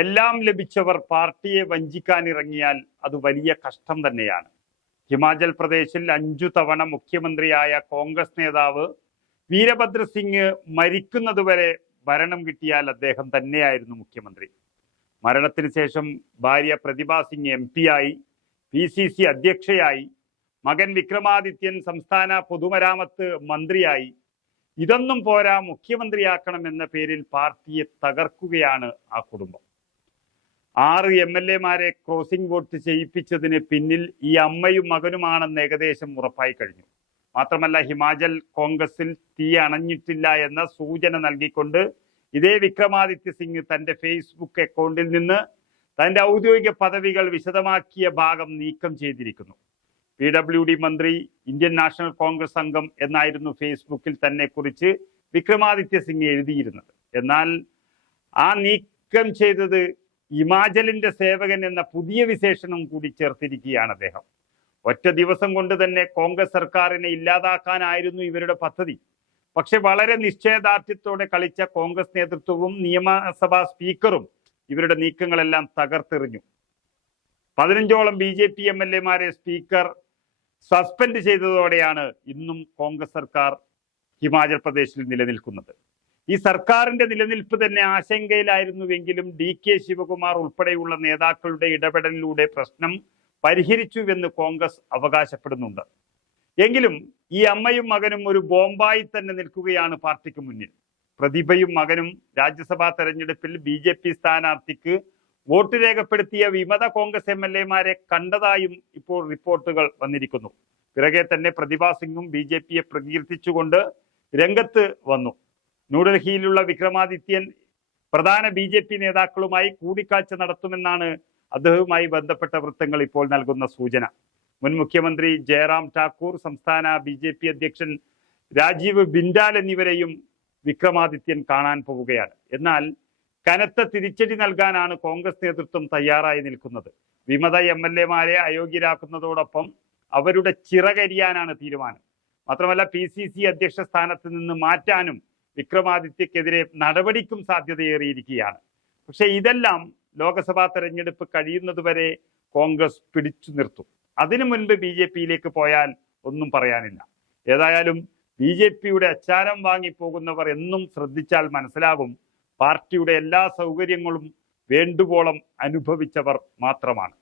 എല്ലാം ലഭിച്ചവർ പാർട്ടിയെ വഞ്ചിക്കാൻ ഇറങ്ങിയാൽ അത് വലിയ കഷ്ടം തന്നെയാണ്. ഹിമാചൽ പ്രദേശിൽ അഞ്ചു തവണ മുഖ്യമന്ത്രിയായ കോൺഗ്രസ് നേതാവ് വീരഭദ്ര സിംഗ് മരിക്കുന്നതുവരെ ഭരണം കിട്ടിയാൽ അദ്ദേഹം തന്നെയായിരുന്നു മുഖ്യമന്ത്രി. മരണത്തിന് ശേഷം ഭാര്യ പ്രതിഭാ സിംഗ് എം ആയി പി സി സി അധ്യക്ഷയായി മകൻ വിക്രമാദിത്യൻ സംസ്ഥാന പൊതുമരാമത്ത് മന്ത്രിയായി. ഇതൊന്നും പോരാ മുഖ്യമന്ത്രിയാക്കണം എന്ന പേരിൽ പാർട്ടിയെ തകർക്കുകയാണ് ആ കുടുംബം. ആറ് എം എൽ എമാരെ ക്രോസിംഗ് വോട്ട് ചെയ്യിപ്പിച്ചതിന് പിന്നിൽ ഈ അമ്മയും മകനുമാണെന്ന് ഏകദേശം ഉറപ്പായി കഴിഞ്ഞു. മാത്രമല്ല ഹിമാചൽ കോൺഗ്രസിൽ തീ അണഞ്ഞിട്ടില്ല എന്ന സൂചന നൽകിക്കൊണ്ട് ഇതേ വിക്രമാദിത്യ സിംഗ് തന്റെ ഫേസ്ബുക്ക് അക്കൗണ്ടിൽ നിന്ന് തന്റെ ഔദ്യോഗിക പദവികൾ വിശദമാക്കിയ ഭാഗം നീക്കം ചെയ്തിരിക്കുന്നു. പി ഡബ്ല്യു ഡി മന്ത്രി ഇന്ത്യൻ നാഷണൽ കോൺഗ്രസ് അംഗം എന്നായിരുന്നു ഫേസ്ബുക്കിൽ തന്നെ കുറിച്ച് വിക്രമാദിത്യ സിംഗ് എഴുതിയിരുന്നത്. എന്നാൽ ആ നീക്കം ചെയ്തത് ഹിമാചലിന്റെ സേവകൻ എന്ന പുതിയ വിശേഷണം കൂടി ചേർത്തിരിക്കുകയാണ് അദ്ദേഹം. ഒറ്റ ദിവസം കൊണ്ട് തന്നെ കോൺഗ്രസ് സർക്കാരിനെ ഇല്ലാതാക്കാനായിരുന്നു ഇവരുടെ പദ്ധതി. പക്ഷെ വളരെ നിശ്ചയദാർഢ്യത്തോടെ കളിച്ച കോൺഗ്രസ് നേതൃത്വവും നിയമസഭാ സ്പീക്കറും ഇവരുടെ നീക്കങ്ങളെല്ലാം തകർത്തെറിഞ്ഞു. പതിനഞ്ചോളം B J P M L എമാരെ സ്പീക്കർ സസ്പെൻഡ് ചെയ്തതോടെയാണ് ഇന്നും കോൺഗ്രസ് സർക്കാർ ഹിമാചൽ പ്രദേശിൽ നിലനിൽക്കുന്നത്. ഈ സർക്കാരിന്റെ നിലനിൽപ്പ് തന്നെ ആശങ്കയിലായിരുന്നുവെങ്കിലും ഡി കെ ശിവകുമാർ ഉൾപ്പെടെയുള്ള നേതാക്കളുടെ ഇടപെടലിലൂടെ പ്രശ്നം പരിഹരിച്ചുവെന്ന് കോൺഗ്രസ് അവകാശപ്പെടുന്നുണ്ട്. എങ്കിലും ഈ അമ്മയും മകനും ഒരു ബോംബായി തന്നെ നിൽക്കുകയാണ് പാർട്ടിക്ക് മുന്നിൽ. പ്രതിഭയും മകനും രാജ്യസഭാ തെരഞ്ഞെടുപ്പിൽ ബി ജെ പി സ്ഥാനാർത്ഥിക്ക് വോട്ട് രേഖപ്പെടുത്തിയ വിമത കോൺഗ്രസ് എം എൽ എമാരെ കണ്ടതായും ഇപ്പോൾ റിപ്പോർട്ടുകൾ വന്നിരിക്കുന്നു. പിറകെ തന്നെ പ്രതിഭാ സിംഗും ബി ജെ പിയെ പ്രകീർത്തിച്ചുകൊണ്ട് രംഗത്ത് വന്നു. ന്യൂഡൽഹിയിലുള്ള വിക്രമാദിത്യൻ പ്രധാന ബി ജെ പി നേതാക്കളുമായി കൂടിക്കാഴ്ച നടത്തുമെന്നാണ് അദ്ദേഹവുമായി ബന്ധപ്പെട്ട വൃത്തങ്ങൾ ഇപ്പോൾ നൽകുന്ന സൂചന. മുൻ മുഖ്യമന്ത്രി ജയറാം ഠാക്കൂർ സംസ്ഥാന ബി ജെ പി അധ്യക്ഷൻ രാജീവ് ബിൻഡാൽ എന്നിവരെയും വിക്രമാദിത്യൻ കാണാൻ പോവുകയാണ്. എന്നാൽ കനത്ത തിരിച്ചടി നൽകാനാണ് കോൺഗ്രസ് നേതൃത്വം തയ്യാറായി നിൽക്കുന്നത്. വിമത എം എൽ എമാരെ അയോഗ്യരാക്കുന്നതോടൊപ്പം അവരുടെ ചിറകരിയാനാണ് തീരുമാനം. മാത്രമല്ല പി സി സി അധ്യക്ഷ സ്ഥാനത്ത് നിന്ന് മാറ്റാനും വിക്രമാദിത്യക്കെതിരെ നടപടിക്കും സാധ്യതയേറിയിരിക്കുകയാണ്. പക്ഷെ ഇതെല്ലാം ലോക്സഭാ തെരഞ്ഞെടുപ്പ് കഴിയുന്നതുവരെ കോൺഗ്രസ് പിടിച്ചു നിർത്തും. അതിനു മുൻപ് ബി ജെ പിയിലേക്ക് പോയാൽ ഒന്നും പറയാനില്ല. ഏതായാലും ബി ജെ പിയുടെ അച്ചാരം വാങ്ങിപ്പോകുന്നവർ എന്നും ശ്രദ്ധിച്ചാൽ മനസ്സിലാകും പാർട്ടിയുടെ എല്ലാ സൗകര്യങ്ങളും വേണ്ടുവോളം അനുഭവിച്ചവർ മാത്രമാണ്.